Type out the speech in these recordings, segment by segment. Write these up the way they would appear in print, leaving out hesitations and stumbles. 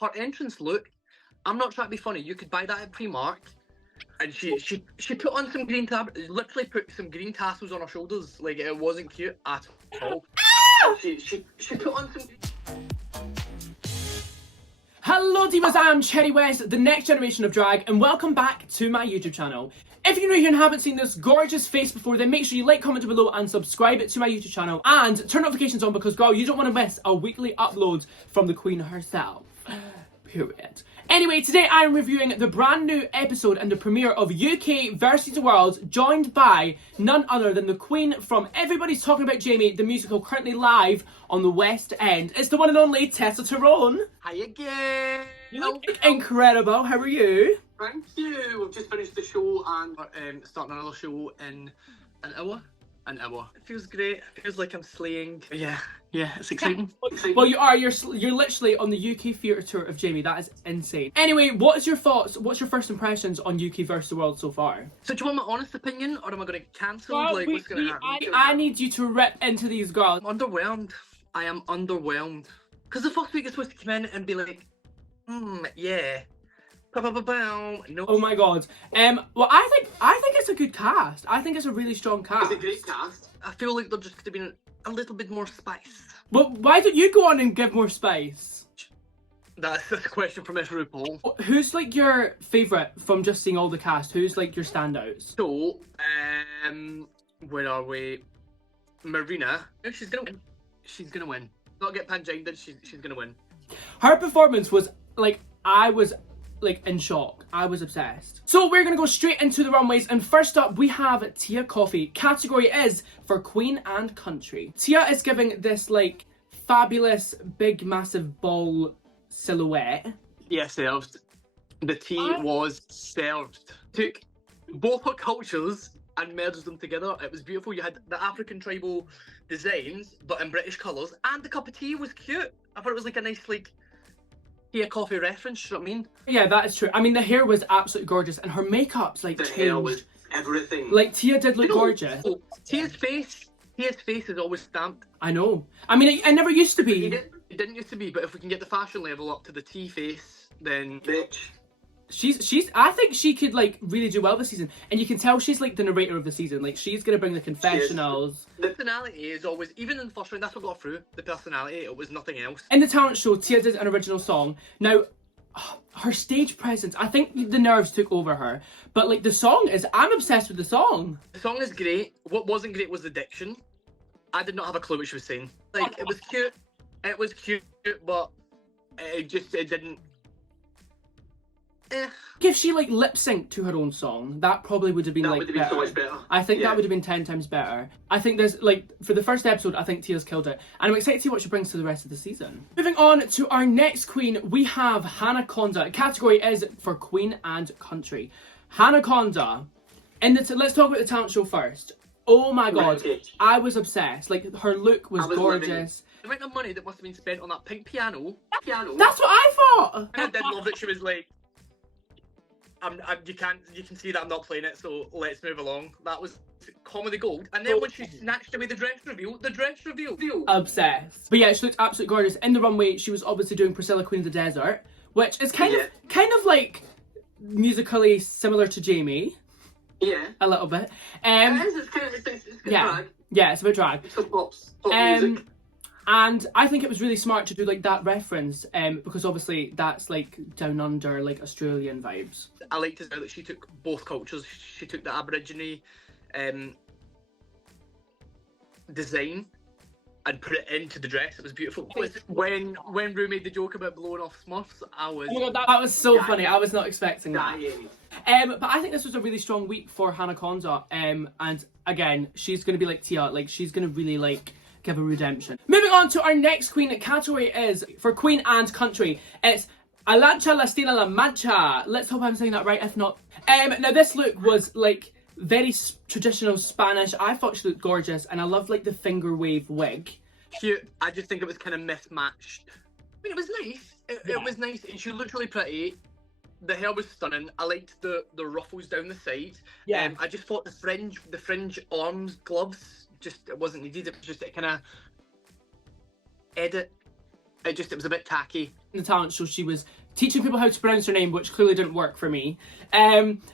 her entrance look, I'm not trying to be funny, you could buy that at Primark, and she put on some green literally put some green tassels on her shoulders, like it wasn't cute at all. She put on some... Hello divas, I am Cherry West, the next generation of drag, and welcome back to my YouTube channel. If you're new here and haven't seen this gorgeous face before, then make sure you like, comment down below and subscribe to my YouTube channel and turn notifications on because girl, you don't want to miss a weekly upload from the Queen herself. Period. Anyway, today I'm reviewing the brand new episode and the premiere of UK vs the World, joined by none other than the Queen from Everybody's Talking About Jamie, the musical, currently live on the West End. It's the one and only Tessa Tarrone. Hi again! You look incredible, how are you? Thank you! We've just finished the show and starting another show in an hour. An hour. It feels great. It feels like I'm slaying. Yeah, it's exciting. Well, you are. You're literally on the UK theatre tour of Jamie. That is insane. Anyway, what is your thoughts? What's your first impressions on UK vs the World so far? So do you want my honest opinion, or am I going to get cancelled? Like, what's going to happen? I need you to rip into these girls. I'm underwhelmed. I am underwhelmed. Because the first week is supposed to come in and be like, yeah. No. Oh my god. Well, I think it's a good cast. I think it's a really strong cast. It's a great cast. I feel like there just could have been a little bit more spice. Well, why don't you go on and give more spice? That's a question from Miss Rupaul. Who's like your favourite from just seeing all the cast? Who's like your standouts? So, where are we? Marina. No, she's gonna win. She's gonna win. Not get panjanged, she's gonna win. Her performance was like, I was like in shock. I was obsessed. So we're gonna go straight into the runways, and first up we have Tia Kofi. Category is for Queen and Country. Tia is giving this like fabulous big massive ball silhouette. Yeah, served. The tea was served. Took both her cultures and merged them together. It was beautiful. You had the African tribal designs but in British colours, and the cup of tea was cute. I thought it was like a nice like Tia Kofi reference, you know what I mean? Yeah, that is true. I mean, the hair was absolutely gorgeous, and her makeup's like changed. Hair was everything. Like, Tia did look gorgeous. Tia's face is always stamped. I know. I mean, I never used to be. It didn't used to be, but if we can get the fashion level up to the T face, then bitch. I think she could like really do well this season, and you can tell she's like the narrator of the season. Like, she's gonna bring the confessionals. The personality is always, even in the first round, that's what got through. The personality, it was nothing else. In the talent show, Tia did an original song. Now, her stage presence, I think the nerves took over her, but like the song is, I'm obsessed with the song. The song is great. What wasn't great was the diction. I did not have a clue what she was saying. Like, it was cute, but it didn't. If she like lip synced to her own song, that probably would have been better. So much better. I think that would have been 10 times better. I think there's like, for the first episode, I think Tia's killed it, and I'm excited to see what she brings to the rest of the season. Moving on to our next queen, we have Conda. Category is for Queen and Country. Conda. Let's talk about the talent show first. Oh my god, I was obsessed. Like, her look was gorgeous. The amount of money that must have been spent on that pink piano. That's what I thought. I did love that she was like, you can see that I'm not playing it, so let's move along. That was comedy gold. And then when she snatched away the dress reveal. Obsessed. But yeah, she looked absolutely gorgeous. In the runway, she was obviously doing Priscilla, Queen of the Desert, which is kind of like musically similar to Jamie. Yeah. A little bit. It's drag. Yeah, it's a bit drag. It's some pop music. And I think it was really smart to do like that reference, because obviously that's like down under, like Australian vibes. I liked as well that she took both cultures. She took the Aborigine design and put it into the dress. It was beautiful. When Rue made the joke about blowing off Smurfs, I was... Oh my god, that was so funny. I was not expecting that. But I think this was a really strong week for Conda. And again, she's going to be like Tia. Like, she's going to really like give a redemption. Moving on to our next queen. Category is for Queen and Country. It's Arantxa Latina La Mancha. Let's hope I'm saying that right. If not, now this look was like very traditional Spanish. I thought she looked gorgeous, and I loved like the finger wave wig. Cute. I just think it was kind of mismatched. I mean, it was nice. It was nice, and she looked really pretty. The hair was stunning. I liked the ruffles down the side. Yeah. I just thought the fringe arms gloves, just it wasn't needed. It was just a kind of edit. It was a bit tacky. In the talent show, she was teaching people how to pronounce her name, which clearly didn't work for me.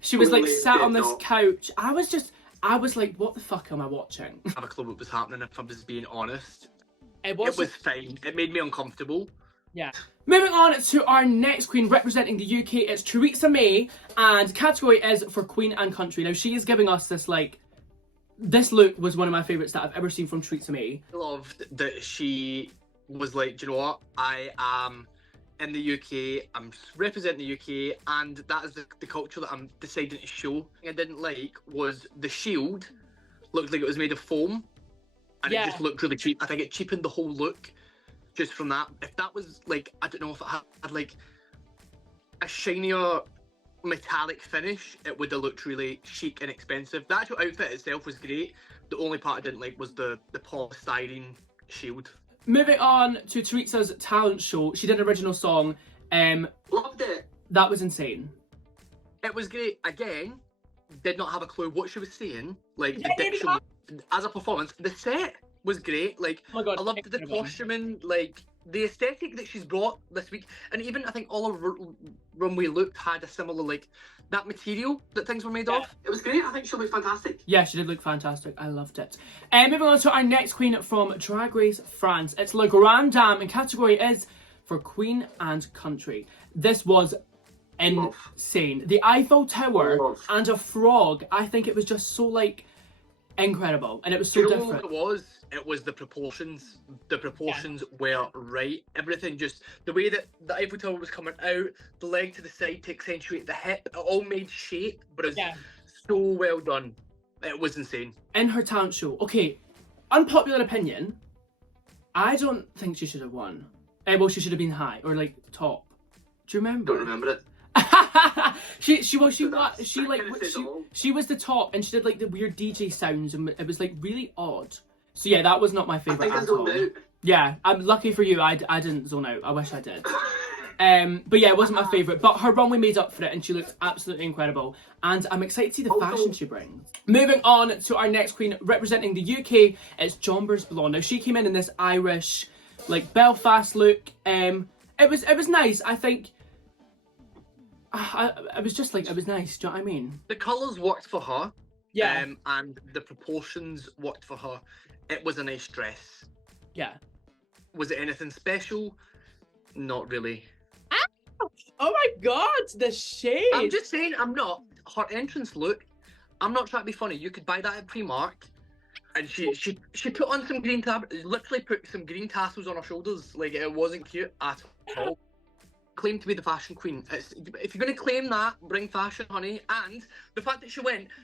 She was like sat on this couch. I was like, what the fuck am I watching? I have a clue what was happening, if I'm just being honest. It was fine. It made me uncomfortable. Yeah. Moving on to our next queen representing the UK, it's Theresa May, and category is for Queen and Country. Now, she is giving us this, like, this look was one of my favourites that I've ever seen from Theresa May. I loved that she was like, do you know what? I am in the UK, I'm representing the UK, and that is the culture that I'm deciding to show. I didn't like was the shield looked like it was made of foam, and it just looked really cheap. I think it cheapened the whole look just from that. If that was like, I don't know, if it had like a shinier metallic finish, it would have looked really chic and expensive. The actual outfit itself was great. The only part I didn't like was the polystyrene shield. Moving on to Theresa's talent show, she did an original song. Loved it. That was insane. It was great. Again, did not have a clue what she was saying. Like, the diction, as a performance, the set was great. Like, oh my God, I loved the costuming, like, the aesthetic that she's brought this week. And even, I think, all of Runway look had a similar, like, that material that things were made of. It was great. I think she looked fantastic. Yeah, she did look fantastic. I loved it. Moving on to our next queen from Drag Race France. It's Le Grand Dame, and category is for Queen and Country. This was insane. The Eiffel Tower and a frog. I think it was just so, like, incredible, and it was so different. It was the proportions. The proportions were right. Everything, just the way that the Eiffel Tower was coming out, the leg to the side to accentuate the hip, it all made shape, but it was so well done. It was insane. In her talent show, okay, unpopular opinion, I don't think she should have won. Well, she should have been high or like top. Do you remember? Don't remember it. she was the top, and she did like the weird DJ sounds, and it was like really odd. So yeah, that was not my favourite at all. Yeah, I'm lucky for you. I didn't zone out. I wish I did. But yeah, it wasn't my favourite. But her runway made up for it, and she looked absolutely incredible. And I'm excited to see the fashion she brings. Moving on to our next queen representing the UK, it's Jonbers Blonde. Now she came in this Irish, like Belfast look. It was nice. I think. I was just like, it was nice. Do you know what I mean? The colours worked for her. Yeah. And the proportions worked for her. It was a nice dress. Yeah. Was it anything special? Not really. Ow! Oh my God, the shade. I'm just saying, I'm not. Her entrance look, I'm not trying to be funny. You could buy that at Primark. And she put on some green literally put some green tassels on her shoulders. Like, it wasn't cute at all. Claim to be the fashion queen. If you're going to claim that, bring fashion, honey. And the fact that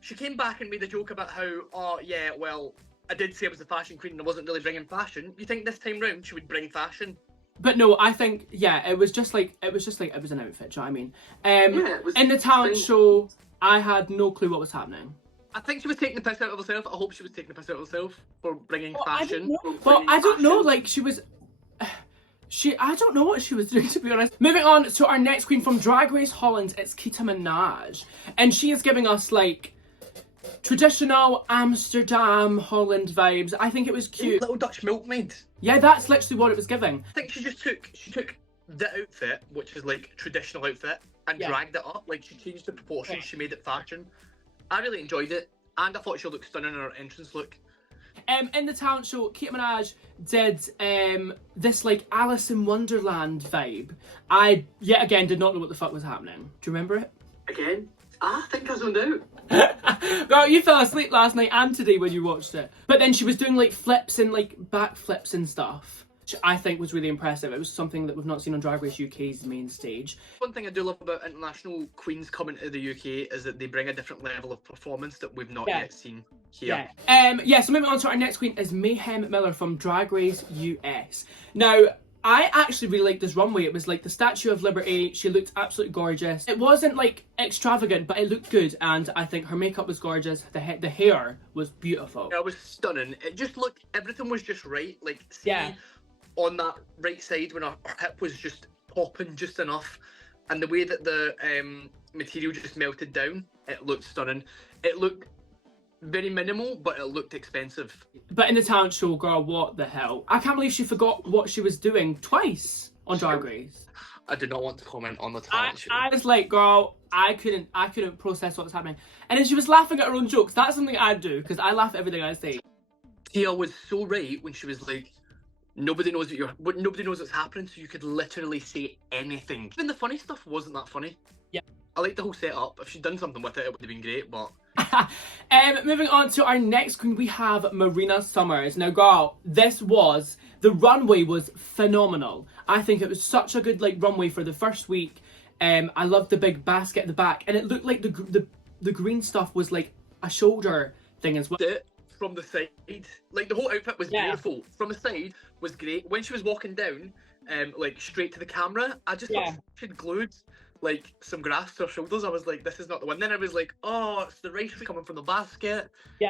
she came back and made a joke about how, oh yeah, well, I did say I was the fashion queen and I wasn't really bringing fashion. You think this time round she would bring fashion? But no, I think, yeah, it was just like it was an outfit. Do you know what I mean? Yeah, in the talent show, I had no clue what was happening. I think she was taking the piss out of herself. I hope she was taking the piss out of herself for bringing fashion. I don't know. Like, she was. I don't know what she was doing, to be honest. Moving on to our next queen from Drag Race Holland, it's Keta Minaj. And she is giving us, like, traditional Amsterdam, Holland vibes. I think it was cute. Little Dutch milkmaid. Yeah, that's literally what it was giving. I think she took the outfit, which is, like, traditional outfit, and dragged it up. Like, she changed the proportions, she made it fashion. I really enjoyed it, and I thought she looked stunning in her entrance look. In the talent show, Keta Minaj did this like Alice in Wonderland vibe. I yet again did not know what the fuck was happening. Do you remember it? Again? I think I zoned out. Girl, you fell asleep last night and today when you watched it. But then she was doing like flips and like backflips and stuff, which I think was really impressive. It was something that we've not seen on Drag Race UK's main stage. One thing I do love about international queens coming to the UK is that they bring a different level of performance that we've not yet seen here. So moving on to our next queen is Mayhem Miller from Drag Race US. Now, I actually really liked this runway. It was like the Statue of Liberty. She looked absolutely gorgeous. It wasn't like extravagant, but it looked good, and I think her makeup was gorgeous. The hair was beautiful. Yeah, it was stunning. It just looked, everything was just right. Like, on that right side when her hip was just popping just enough, and the way that the material just melted down, it looked stunning. It looked very minimal, but it looked expensive. But in the talent show, girl, what the hell? I can't believe she forgot what she was doing twice on Drag Race. I do not want to comment on the talent show. I was like, girl, I couldn't process what was happening. And then she was laughing at her own jokes. That's something I'd do, because I laugh at everything I say. Tia was so right when she was like, nobody knows nobody knows what's happening, so you could literally say anything. Even the funny stuff wasn't that funny. Yeah. I like the whole setup. If she'd done something with it, it would have been great, but... Moving on to our next queen, we have Marina Summers. Now, girl, the runway was phenomenal. I think it was such a good runway for the first week. I loved the big basket at the back, and it looked like the green stuff was like a shoulder thing as well. From the side, the whole outfit was beautiful. From the side was great. When she was walking down, straight to the camera, I just thought she'd glued some grass to her shoulders. I was like, this is not the one. Then I was like, oh, it's the rice coming from the basket. Yeah.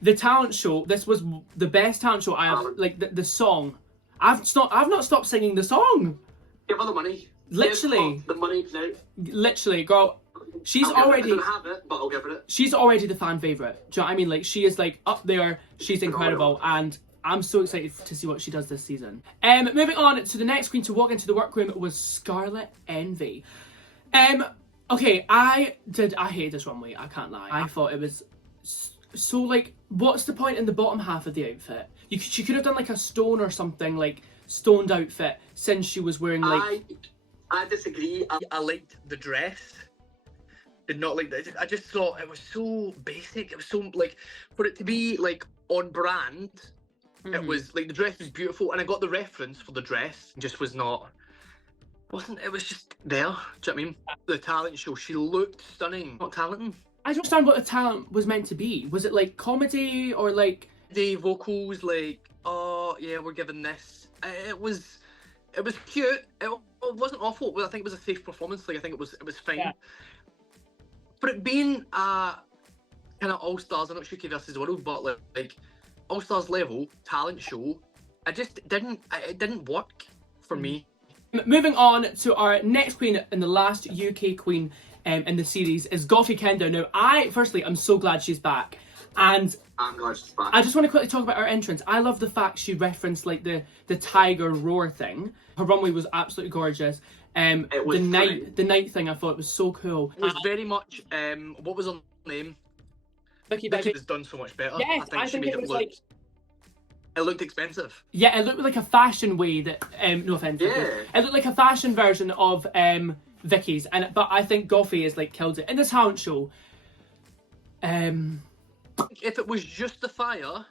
The talent show, this was the best talent show I have. The song, I've not stopped singing the song. Give her the money. Literally. The money now. Literally, girl. She's already. I don't have it, but I'll give her it. She's already the fan favorite. Do you know what I mean? She is up there. She's incredible, and I'm so excited to see what she does this season. Moving on to the next queen to walk into the workroom was Scarlet Envy. Okay, I hated this runway. I can't lie. I thought it was so what's the point in the bottom half of the outfit? She could have done a stone or something, stoned outfit, since she was wearing I disagree. I liked the dress. Did not like that. I just thought it was so basic. It was so for it to be on brand. Mm-hmm. It was the dress was beautiful, and I got the reference for the dress. Just was not. It was just there. Do you know what I mean? The talent show. She looked stunning. Not talented. I don't understand what the talent was meant to be. Was it comedy or the vocals? Oh yeah, we're giving this. It was cute. It wasn't awful. I think it was a safe performance. I think it was fine. Yeah. For it being kind of All Stars, I'm not sure UK versus World, but All Stars level talent show, it didn't work for me. Moving on to our next queen and the last UK queen in the series is Conda. Now, I'm so glad she's back, and I'm glad she's back. I just want to quickly talk about her entrance. I love the fact she referenced the tiger roar thing. Her runway was absolutely gorgeous. It was the night thing, I thought it was so cool. It was very much what was her name? Vicky has done so much better. Yes, I think she made it look. It looked expensive. Yeah, it looked like a fashion way that no offense. Yeah. It looked like a fashion version of Vicky's, but I think Kofi has killed it in the talent show. If it was just the fire,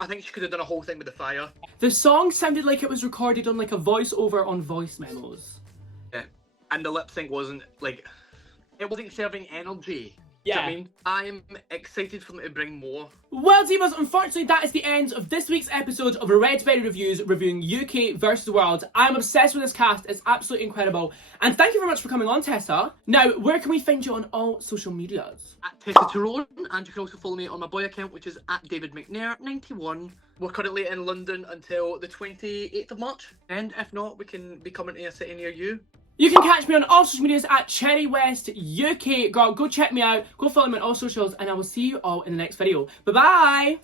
I think she could have done a whole thing with the fire. The song sounded like it was recorded on a voiceover on voice memos. Yeah, and the lip sync wasn't it wasn't serving energy. Yeah. I mean, I'm excited for them to bring more. Well, Divas, unfortunately, that is the end of this week's episode of Red Berry Reviews reviewing UK versus the World. I'm obsessed with this cast. It's absolutely incredible. And thank you very much for coming on, Tessa. Now, where can we find you on all social medias? At Tessa Tarrone, and you can also follow me on my boy account, which is at David McNair91. We're currently in London until the 28th of March. And if not, we can be coming to a city near you. You can catch me on all social medias at Cherry West UK. Girl, go check me out. Go follow me on all socials, and I will see you all in the next video. Bye-bye!